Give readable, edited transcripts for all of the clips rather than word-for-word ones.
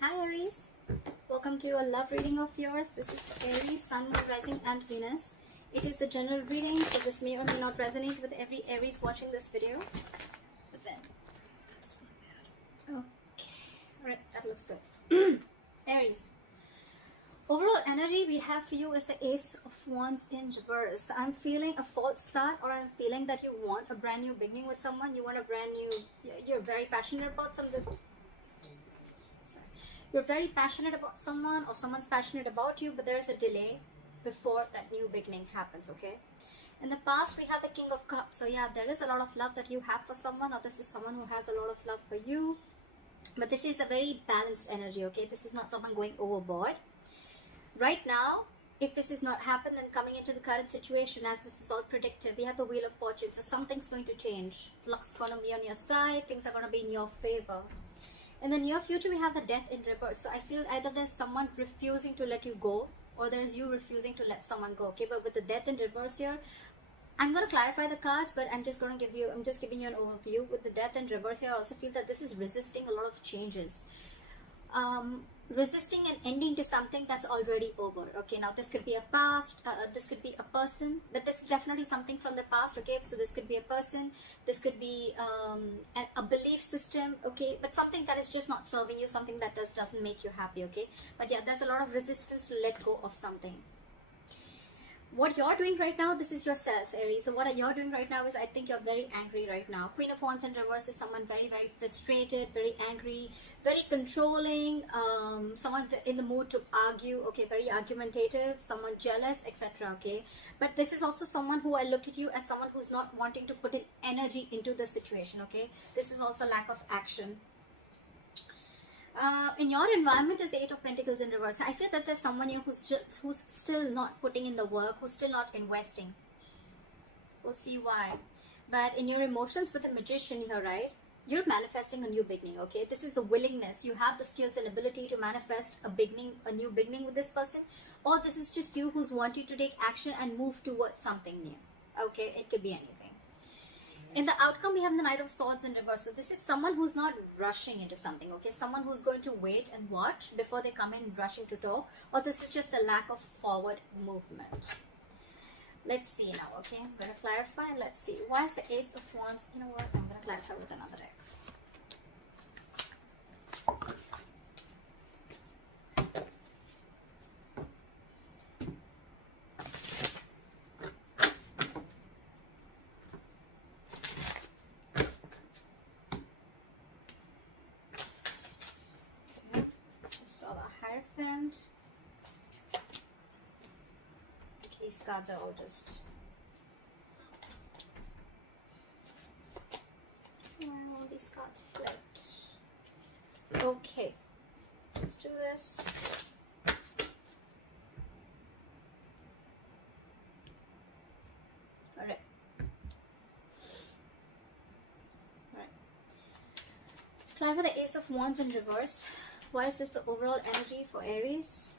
Hi Aries, welcome to a love reading of yours. This is for Aries, Sun, Moon, Rising and Venus. It is a general reading, so this may or may not resonate with every Aries watching this video. But then, okay, alright, that looks good. Aries, overall energy we have for you is the Ace of Wands in reverse. I'm feeling a false start, or I'm feeling that you want a brand new beginning with someone. You want a brand new, you're very passionate about something. You're very passionate about someone, or someone's passionate about you, but there's a delay before that new beginning happens, okay? In the past, we have the King of Cups. So yeah, there is a lot of love that you have for someone, or this is someone who has a lot of love for you. But this is a very balanced energy, okay? This is not someone going overboard. Right now, if this is not happened, then coming into the current situation, as this is all predictive, we have the Wheel of Fortune. So something's going to change. Luck's going to be on your side. Things are going to be in your favor. In the near future, we have the Death in reverse. So I feel either there's someone refusing to let you go, or there's you refusing to let someone go, okay? But with the Death in reverse here, I'm going to clarify the cards, but I'm just giving you an overview. With the Death in reverse here, I also feel that this is resisting a lot of changes. Resisting an ending to something that's already over, okay? Now this could be a past, this could be a person, but this is definitely something from the past, okay? So this could be a person, this could be a belief system, okay? But something that is just not serving you, something that doesn't make you happy, okay? But yeah, there's a lot of resistance to let go of something. What you're doing right now, this is yourself, Aries. So what you're doing right now is, I think you're very angry right now. Queen of Wands in reverse is someone very, very frustrated, very angry, very controlling, someone in the mood to argue, okay, very argumentative, someone jealous, etc., okay? But this is also someone who I look at you as someone who's not wanting to put in energy into the situation, okay? This is also lack of action. In your environment is the Eight of Pentacles in reverse. I feel that there's someone here who's still not putting in the work, who's still not investing. We'll see why. But in your emotions with the Magician here, right? You're manifesting a new beginning, okay? This is the willingness. You have the skills and ability to manifest a new beginning with this person. Or this is just you who's wanting to take action and move towards something new. Okay, it could be anything. In the outcome, we have the Knight of Swords in reverse. So this is someone who's not rushing into something, okay? Someone who's going to wait and watch before they come in rushing to talk. Or this is just a lack of forward movement. Let's see now, okay? I'm going to clarify. Let's see. Why is the Ace of Wands? You know what? I'm going to clarify with another deck. Hierophant. These cards are all just all these cards flipped. Okay, let's do this. Alright. Try for the Ace of Wands in reverse. Why is this the overall energy for Aries?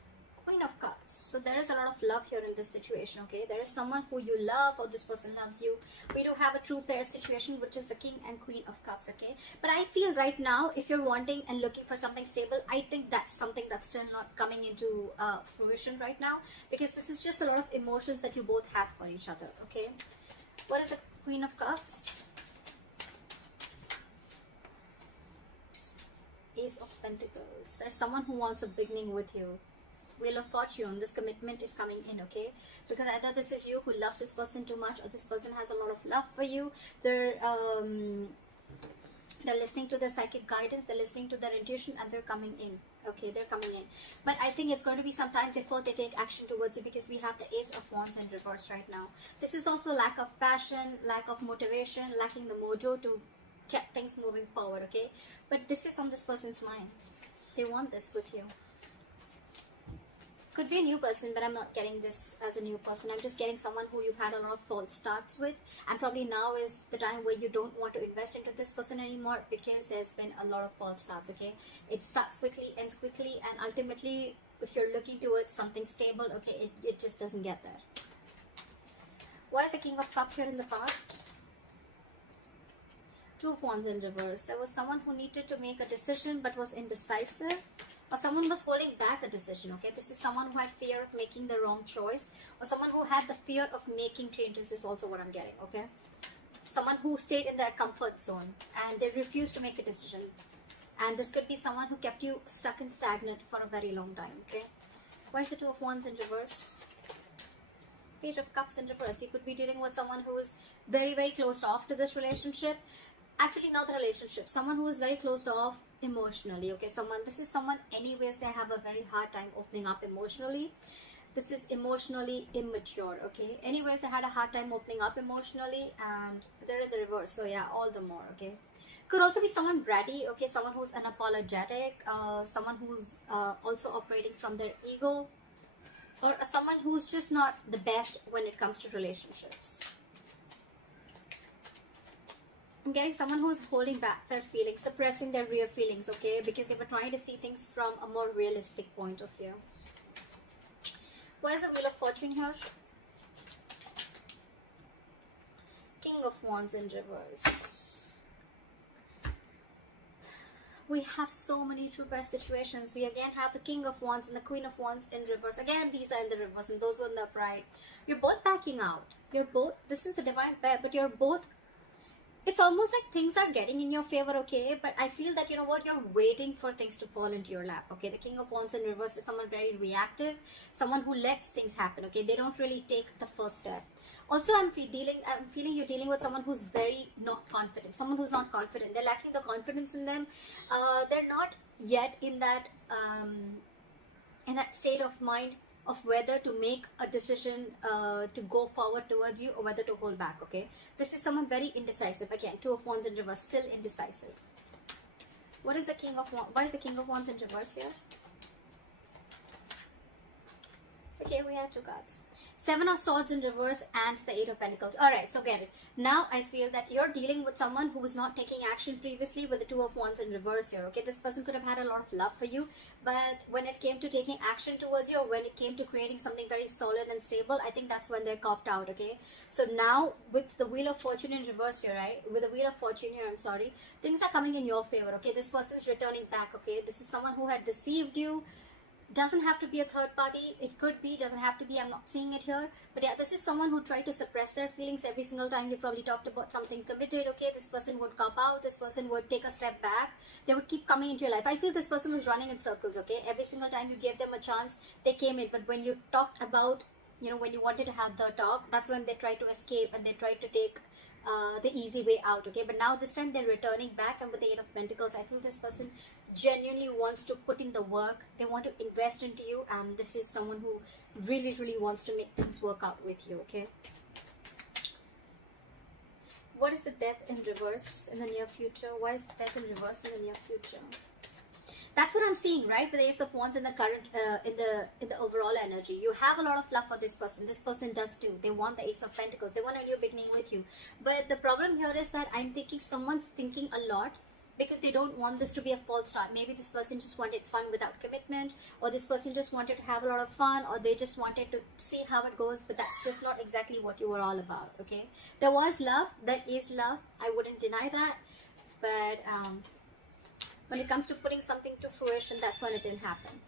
Queen of Cups. So there is a lot of love here in this situation, okay? There is someone who you love, or this person loves you. We do have a true pair situation, which is the King and Queen of Cups, okay? But I feel right now, if you're wanting and looking for something stable, I think that's something that's still not coming into fruition right now, because this is just a lot of emotions that you both have for each other, okay? What is the Queen of Cups? Ace of Pentacles. There's someone who wants a beginning with you. Wheel of Fortune. This commitment is coming in, okay? Because either this is you who loves this person too much, or this person has a lot of love for you. They're listening to their psychic guidance, they're listening to their intuition, and they're coming in. Okay, they're coming in. But I think it's going to be some time before they take action towards you, because we have the Ace of Wands in reverse right now. This is also lack of passion, lack of motivation, lacking the mojo to get things moving forward, okay? But this is on this person's mind. They want this with you. Could be a new person, but I'm not getting this as a new person. I'm just getting someone who you've had a lot of false starts with, and probably now is the time where you don't want to invest into this person anymore, because there's been a lot of false starts, okay? It starts quickly, ends quickly, and ultimately, if you're looking towards something stable, okay, it just doesn't get there. Why is the King of Cups here in the past? Two of Wands in reverse. There was someone who needed to make a decision but was indecisive. or someone was holding back a decision, okay? This is someone who had fear of making the wrong choice, or someone who had the fear of making changes is also what I'm getting, okay? Someone who stayed in their comfort zone and they refused to make a decision. And this could be someone who kept you stuck and stagnant for a very long time, okay? Why is the Two of Wands in reverse? Page of Cups in reverse. You could be dealing with someone who is very, very closed off to this relationship. Actually, not the relationship. Someone who is very closed off emotionally, okay? This is someone, anyways, they have a very hard time opening up emotionally. This is emotionally immature, okay? Anyways, they had a hard time opening up emotionally, and they're in the reverse. So yeah, all the more, okay? Could also be someone bratty, okay? Someone who's unapologetic, someone who's also operating from their ego, or someone who's just not the best when it comes to relationships. I'm getting someone who's holding back their feelings, suppressing their real feelings, okay? Because they were trying to see things from a more realistic point of view. Why is the Wheel of Fortune here? King of Wands in reverse. We have so many true pair situations. We again have the King of Wands and the Queen of Wands in reverse. Again, these are in the reverse and those were in the upright. You're both backing out. You're both, this is the divine pair, but you're both, it's almost like things are getting in your favor, okay? But I feel that, you know what, you're waiting for things to fall into your lap, okay? The King of Wands in reverse is someone very reactive, someone who lets things happen, okay? They don't really take the first step. Also, I'm feeling you're dealing with someone who's very not confident, someone who's not confident. They're lacking the confidence in them. They're not yet in that state of mind of whether to make a decision to go forward towards you or whether to hold back, okay? This is someone very indecisive. Again, Two of Wands in reverse, still indecisive. What is the King of Wands? Why is the King of Wands in reverse here? Okay, we have two cards. Seven of Swords in reverse and the Eight of Pentacles. Alright, so get it. Now I feel that you're dealing with someone who was not taking action previously with the Two of Wands in reverse here, okay? This person could have had a lot of love for you, but when it came to taking action towards you, or when it came to creating something very solid and stable, I think that's when they're copped out, okay? So now with the Wheel of Fortune in reverse here, right? With the Wheel of Fortune here, I'm sorry, things are coming in your favor, okay? This person is returning back, okay? This is someone who had deceived you. Doesn't have to be a third party. It could be, doesn't have to be. I'm not seeing it here. But yeah, this is someone who tried to suppress their feelings every single time you probably talked about something committed, okay? This person would cop out. This person would take a step back. They would keep coming into your life. I feel this person is running in circles, okay? Every single time you gave them a chance, they came in. But when you talked about, you know, when you wanted to have the talk, that's when they tried to escape and they tried to take the easy way out, okay? But now this time they're returning back, and with the Eight of Pentacles, I feel this person genuinely wants to put in the work. They want to invest into you, and this is someone who really, really wants to make things work out with you, okay? What is the Death in reverse in the near future? Why is the Death in reverse in the near future? That's what I'm seeing, right? With the Ace of Wands in the current, in the overall energy. You have a lot of love for this person. This person does too. They want the Ace of Pentacles. They want a new beginning with you. But the problem here is that I'm thinking someone's thinking a lot because they don't want this to be a false start. Maybe this person just wanted fun without commitment, or this person just wanted to have a lot of fun, or they just wanted to see how it goes, but that's just not exactly what you were all about, okay? There was love. There is love. I wouldn't deny that. But when it comes to putting something to fruition, that's when it didn't happen.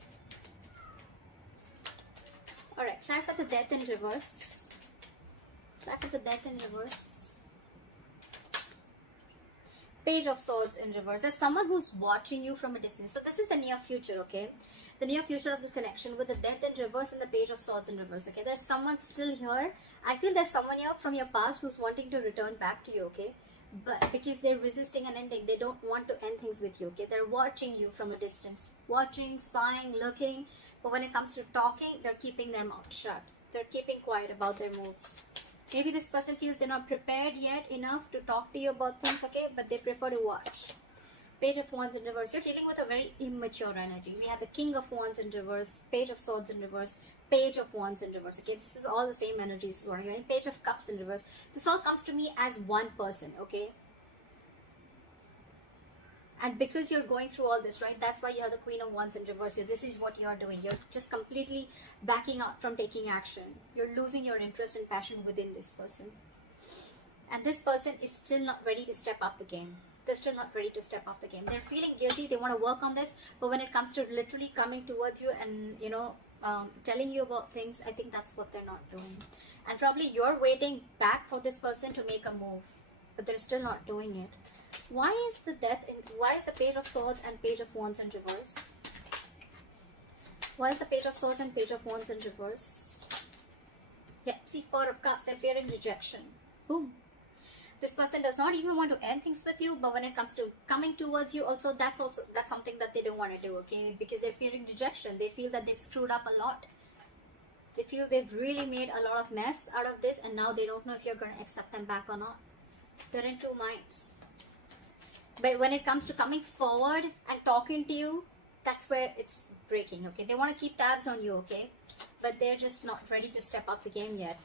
Alright, try for the Death in reverse. Try for the Death in reverse. Page of Swords in reverse. There's someone who's watching you from a distance. So this is the near future, okay? The near future of this connection with the Death in reverse and the Page of Swords in reverse, okay? There's someone still here. I feel there's someone here from your past who's wanting to return back to you, okay? But because they're resisting an ending, they don't want to end things with you, okay? They're watching you from a distance. Watching, spying, looking. But when it comes to talking, they're keeping their mouth shut. They're keeping quiet about their moves. Maybe this person feels they're not prepared yet enough to talk to you about things, okay? But they prefer to watch. Page of Wands in reverse. You're dealing with a very immature energy. We have the King of Wands in reverse, Page of Swords in reverse, Page of Wands in reverse, okay? This is all the same energies. So you're in Page of Cups in reverse. This all comes to me as one person, okay? And because you're going through all this, right, that's why you're the Queen of Wands in reverse here. This is what you're doing. You're just completely backing out from taking action. You're losing your interest and passion within this person. And this person is still not ready to step up the game. they're still not ready to step off the game. They're feeling guilty, they want to work on this, but when it comes to literally coming towards you and, you know, telling you about things, I think that's what they're not doing. And probably you're waiting back for this person to make a move, but they're still not doing it. Why is the death in, why is the Page of Swords and Page of Wands in reverse? Why is the Page of Swords and Page of Wands in reverse? Yeah, see, Four of Cups, they're fearing rejection. Boom. This person does not even want to end things with you, but when it comes to coming towards you, also that's something that they don't want to do, okay? Because they're fearing rejection. They feel that they've screwed up a lot. They feel they've really made a lot of mess out of this, and now they don't know if you're going to accept them back or not. They're in two minds. But when it comes to coming forward and talking to you, that's where it's breaking, okay? They want to keep tabs on you, okay? But they're just not ready to step up the game yet.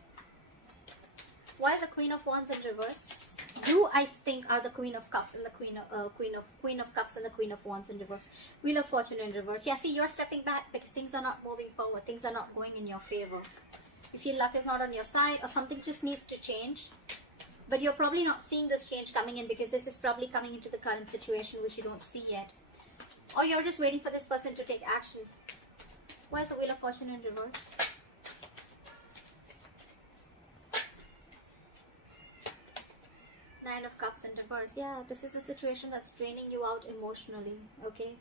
Why is the Queen of Wands in reverse? You, I think, are the Queen of Cups and the Queen of Cups and the Queen of Wands in reverse. Wheel of Fortune in reverse. Yeah, see, you're stepping back because things are not moving forward. Things are not going in your favor. You feel luck is not on your side, or something just needs to change. But you're probably not seeing this change coming in because this is probably coming into the current situation which you don't see yet. Or you're just waiting for this person to take action. Why is the Wheel of Fortune in reverse? Nine of Cups in reverse. Yeah, this is a situation that's draining you out emotionally, okay?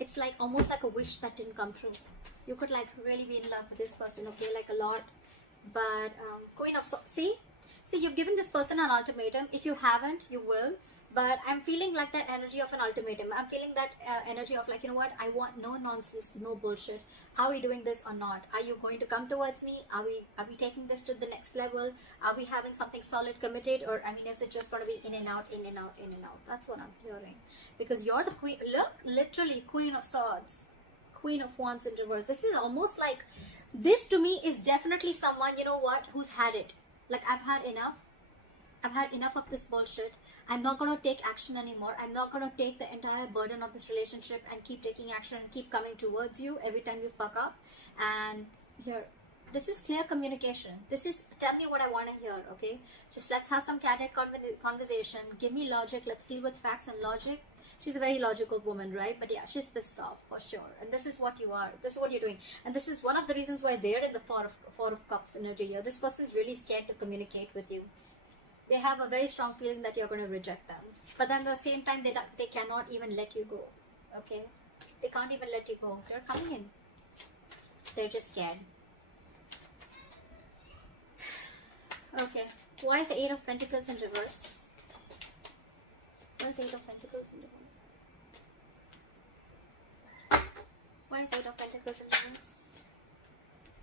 It's like almost like a wish that didn't come true. You could like really be in love with this person, okay, like a lot. But Queen of Swords, see, you've given this person an ultimatum. If you haven't, you will. But I'm feeling like that energy of an ultimatum. I'm feeling that energy of like, you know what, I want no nonsense, no bullshit. Are we doing this or not? Are you going to come towards me? Are we taking this to the next level? Are we having something solid committed? Or, I mean, is it just going to be in and out, in and out, in and out? That's what I'm hearing. Because you're the queen. Look, literally, Queen of Swords, Queen of Wands in reverse. This is almost like, this to me is definitely someone, you know what, who's had it. Like, I've had enough. I've had enough of this bullshit. I'm not going to take action anymore. I'm not going to take the entire burden of this relationship and keep taking action and keep coming towards you every time you fuck up. And here, this is clear communication. This is, tell me what I want to hear, okay? Just let's have some candid conversation. Give me logic. Let's deal with facts and logic. She's a very logical woman, right? But yeah, she's pissed off for sure. And this is what you are. This is what you're doing. And this is one of the reasons why they're in the Four of Cups energy here. This person is really scared to communicate with you. They have a very strong feeling that you're going to reject them. But then at the same time, they cannot even let you go. Okay? They can't even let you go. They're coming in. They're just scared. Okay. Why is the Eight of Pentacles in reverse? Why is the Eight of Pentacles in reverse? Why is the Eight of Pentacles in reverse?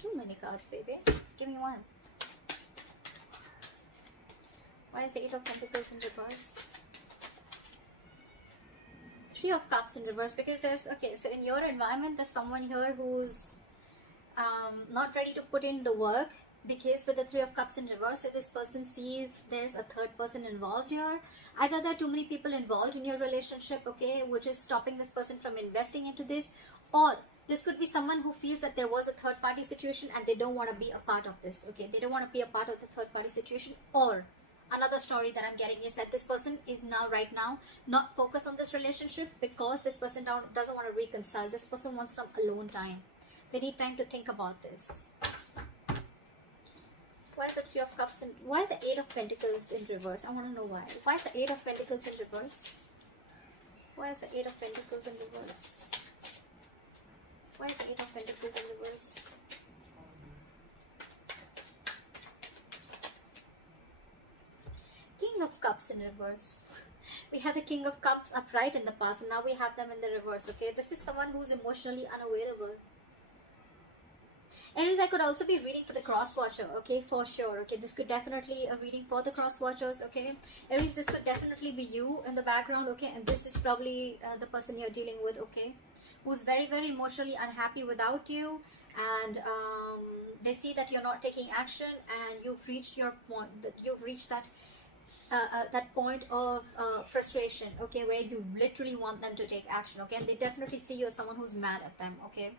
Too many cards, baby. Give me one. Why is the Eight of Pentacles in reverse? Three of Cups in reverse, because there's, okay, so in your environment, there's someone here who's not ready to put in the work, because with the Three of Cups in reverse, so this person sees there's a third person involved here. Either there are too many people involved in your relationship, okay, which is stopping this person from investing into this, or this could be someone who feels that there was a third party situation and they don't want to be a part of this, okay, they don't want to be a part of the third party situation. Or another story that I'm getting is that this person is right now not focused on this relationship because this person doesn't want to reconcile. This person wants some alone time. They need time to think about this. Why is the Three of Cups and why is the Eight of Pentacles in reverse? I want to know why. Why is the Eight of Pentacles in reverse? Why is the Eight of Pentacles in reverse? Why is the Eight of Pentacles in reverse? King of Cups in reverse. We had the King of Cups upright in the past, and now we have them in the reverse, okay? This is someone who's emotionally unavailable. Aries, I could also be reading for the cross watcher, okay, for sure, okay? This could definitely a reading for the cross watchers, okay? Aries, this could definitely be you in the background, okay? And this is probably the person you're dealing with, okay? Who's very, very emotionally unhappy without you, and they see that you're not taking action, and you've reached your point, that you've reached that that point of frustration, okay, where you literally want them to take action, okay, and they definitely see you as someone who's mad at them, okay,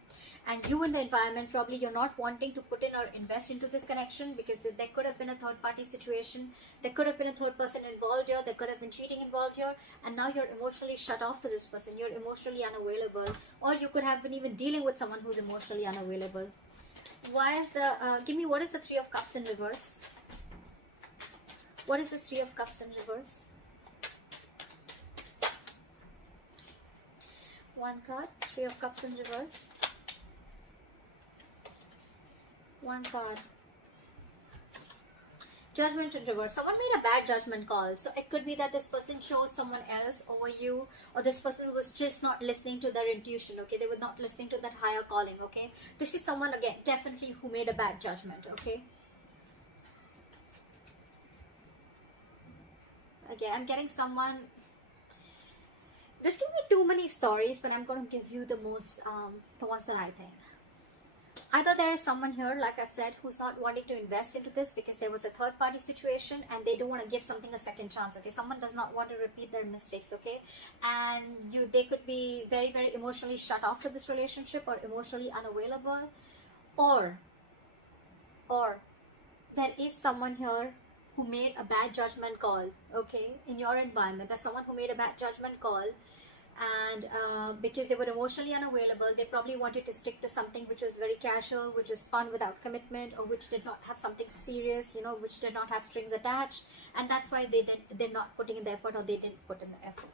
and you in the environment, probably you're not wanting to put in or invest into this connection because there could have been a third party situation, there could have been a third person involved here, there could have been cheating involved here, and now you're emotionally shut off to this person, you're emotionally unavailable, or you could have been even dealing with someone who's emotionally unavailable. Why is the give me, what is the Three of Cups in reverse? What is the Three of Cups in reverse? One card, Three of Cups in reverse. One card. Judgment in reverse. Someone made a bad judgment call. So it could be that this person chose someone else over you, or this person was just not listening to their intuition, okay? They were not listening to that higher calling, okay? This is someone, again, definitely who made a bad judgment, okay? Okay, I'm getting someone. This give me too many stories, but I'm going to give you the most, the ones that I think. Either there is someone here, like I said, who's not wanting to invest into this because there was a third party situation and they don't want to give something a second chance, okay? Someone does not want to repeat their mistakes, okay? And they could be very, very emotionally shut off to this relationship or emotionally unavailable, or there is someone here who made a bad judgment call, okay, in your environment. There's someone who made a bad judgment call, and because they were emotionally unavailable, they probably wanted to stick to something which was very casual, which was fun without commitment, or which did not have something serious, you know, which did not have strings attached, and that's why they're not putting in the effort, or they didn't put in the effort.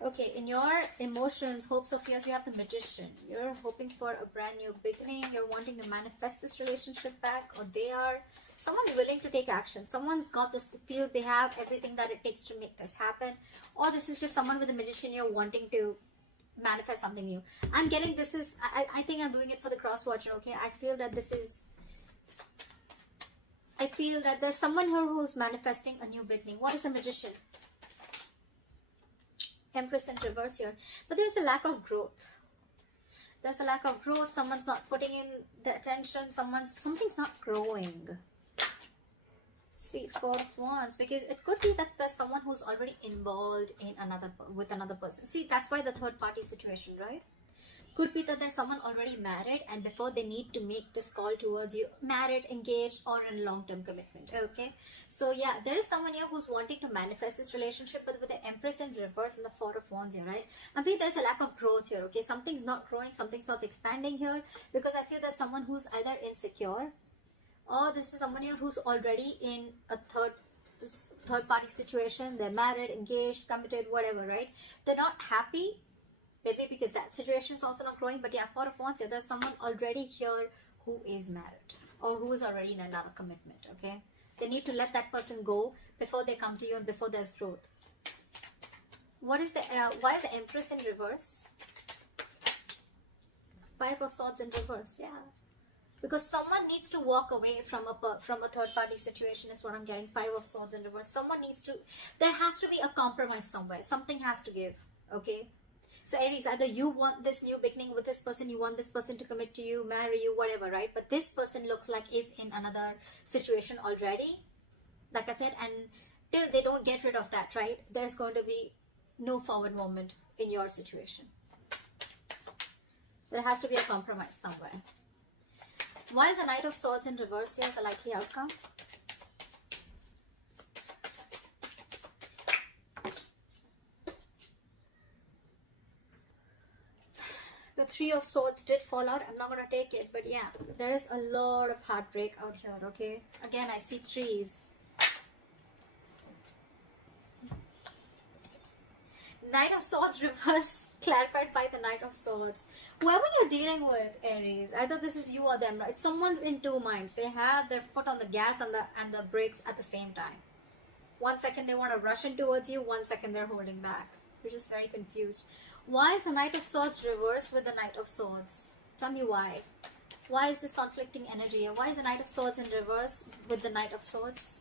Okay, in your emotions, hopes of yours, you have the Magician. You're hoping for a brand new beginning. You're wanting to manifest this relationship back, or they are. Someone's willing to take action. Someone's got this, feel they have everything that it takes to make this happen. Or this is just someone with a Magician you're wanting to manifest something new. I'm getting this is, I think I'm doing it for the cross watcher, okay? I feel that this is, I feel that there's someone here who's manifesting a new beginning. What is the Magician? Empress in reverse here, but there's a lack of growth. There's a lack of growth. Someone's not putting in the attention. Something's not growing. See, Four of Wands, because it could be that there's someone who's already involved in with another person. See, that's why the third party situation, right? Could be that there's someone already married, and before they need to make this call towards you, married, engaged, or in long-term commitment, okay? So yeah, there is someone here who's wanting to manifest this relationship, but with the Empress in reverse and the Four of Wands here, right? I think there's a lack of growth here, okay? Something's not growing, something's not expanding here, because I feel there's someone who's either insecure, or this is someone here who's already in a third party situation. They're married, engaged, committed, whatever, right? They're not happy. Maybe because that situation is also not growing. But yeah, Four of Wands here, there's someone already here who is married, or who is already in another commitment, okay? They need to let that person go before they come to you and before there's growth. What is the, why is the Empress in reverse? Five of Swords in reverse, yeah. Because someone needs to walk away from a third party situation is what I'm getting. Five of Swords in reverse. Someone needs to, there has to be a compromise somewhere. Something has to give, okay? So Aries, either you want this new beginning with this person, you want this person to commit to you, marry you, whatever, right? But this person looks like is in another situation already, like I said, and till they don't get rid of that, right, there's going to be no forward movement in your situation. There has to be a compromise somewhere. Why is the Knight of Swords in reverse here the likely outcome? The Three of Swords did fall out. I'm not going to take it, but yeah, there is a lot of heartbreak out here, okay? Again, I see threes. Knight of Swords reverse clarified by the Knight of Swords. Whoever you're dealing with, Aries, either this is you or them, right? Someone's in two minds. They have their foot on the gas and the brakes at the same time. 1 second they want to rush in towards you, 1 second they're holding back. They're just very confused. Why is the Knight of Swords reversed with the Knight of Swords? Tell me why. Why is this conflicting energy here? Why is the Knight of Swords in reverse with the Knight of Swords?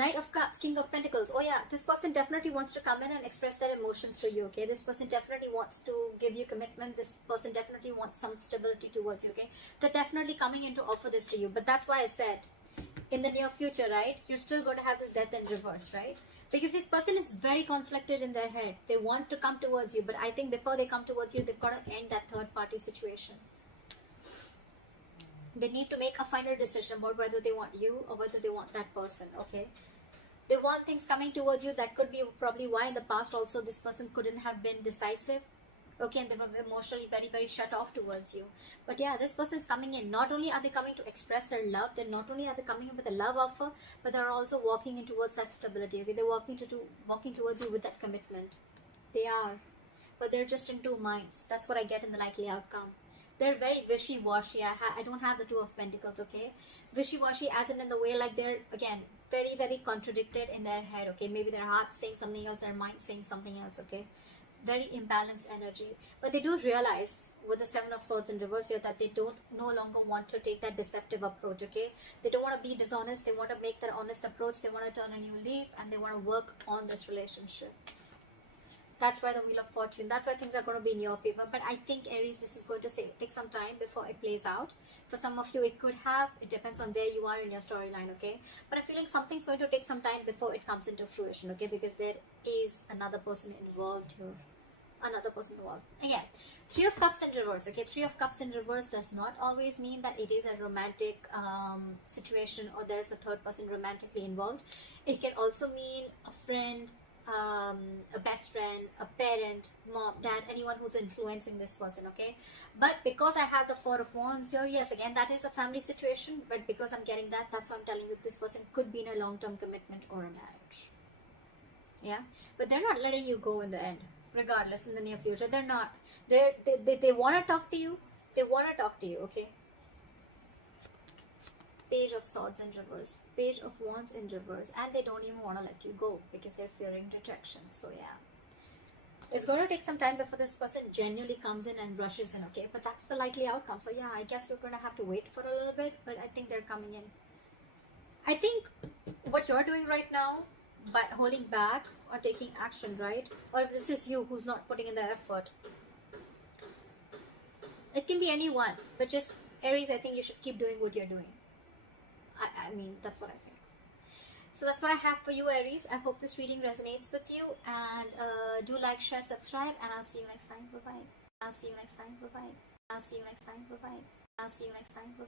Knight of Cups, King of Pentacles. Oh yeah, this person definitely wants to come in and express their emotions to you, okay? This person definitely wants to give you commitment. This person definitely wants some stability towards you, okay? They're definitely coming in to offer this to you. But that's why I said, in the near future, right, you're still going to have this death in reverse, right? Because this person is very conflicted in their head. They want to come towards you, but I think before they come towards you, they've got to end that third party situation. They need to make a final decision about whether they want you or whether they want that person, okay? They want things coming towards you. That could be probably why in the past also this person couldn't have been decisive, okay? And they were emotionally very, very shut off towards you. But yeah, this person is coming in. Not only are they coming to express their love, then not only are they coming in with a love offer, but they're also walking in towards that stability, okay? They're walking towards you with that commitment. They are. But they're just in two minds. That's what I get in the likely outcome. They're very wishy-washy. I don't have the Two of Pentacles, okay? Wishy-washy as in the way like they're, again, very, very contradicted in their head, okay? Maybe their heart's saying something else, their mind's saying something else, okay? Very imbalanced energy. But they do realize with the Seven of Swords in reverse here that they don't no longer want to take that deceptive approach, okay? They don't want to be dishonest. They want to make that honest approach. They want to turn a new leaf and they want to work on this relationship. That's why the Wheel of Fortune. That's why things are going to be in your favor. But I think, Aries, this is going to take some time before it plays out. For some of you, it could have. It depends on where you are in your storyline, okay? But I'm feeling something's going to take some time before it comes into fruition, okay? Because there is another person involved here. Another person involved. Again, Three of Cups in reverse, okay? Three of Cups in reverse does not always mean that it is a romantic situation or there is a third person romantically involved. It can also mean a friend, a best friend, a parent, mom, dad, anyone who's influencing this person, okay? But because I have the Four of Wands here, yes, again, that is a family situation, but because I'm getting that, that's why I'm telling you this person could be in a long-term commitment or a marriage. Yeah, but they're not letting you go in the end, regardless, in the near future. They're not. They want to talk to you. They want to talk to you, okay? Page of Swords in reverse, Page of Wands in reverse, and they don't even want to let you go because they're fearing rejection. So yeah, it's going to take some time before this person genuinely comes in and rushes in, okay? But that's the likely outcome. So yeah, I guess we're going to have to wait for a little bit, but I think they're coming in. I think what you're doing right now by holding back or taking action, right? Or if this is you who's not putting in the effort, it can be anyone, but just Aries, I think you should keep doing what you're doing. I mean, that's what I think. So that's what I have for you, Aries. I hope this reading resonates with you. And do like, share, subscribe. And I'll see you next time. Bye-bye. I'll see you next time. Bye-bye. I'll see you next time. Bye-bye. I'll see you next time. Bye-bye.